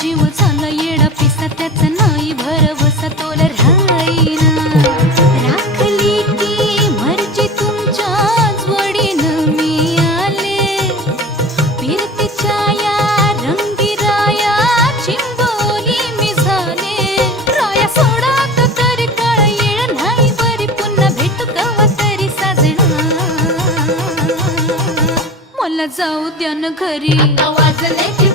जीव झाला येडा पिसा त्याचा नाही भरवसा तोल राहीना राखली ती मर्जी तुमच्याच वडीनं मी आले फिरतीच्या या रंगी राया चिंबोली मी झाले राया सोडात तरी काळ येळ नाही बरी पुन्हा भेटू कवा तरी साजना मला जाऊ द्या न घरी वाजले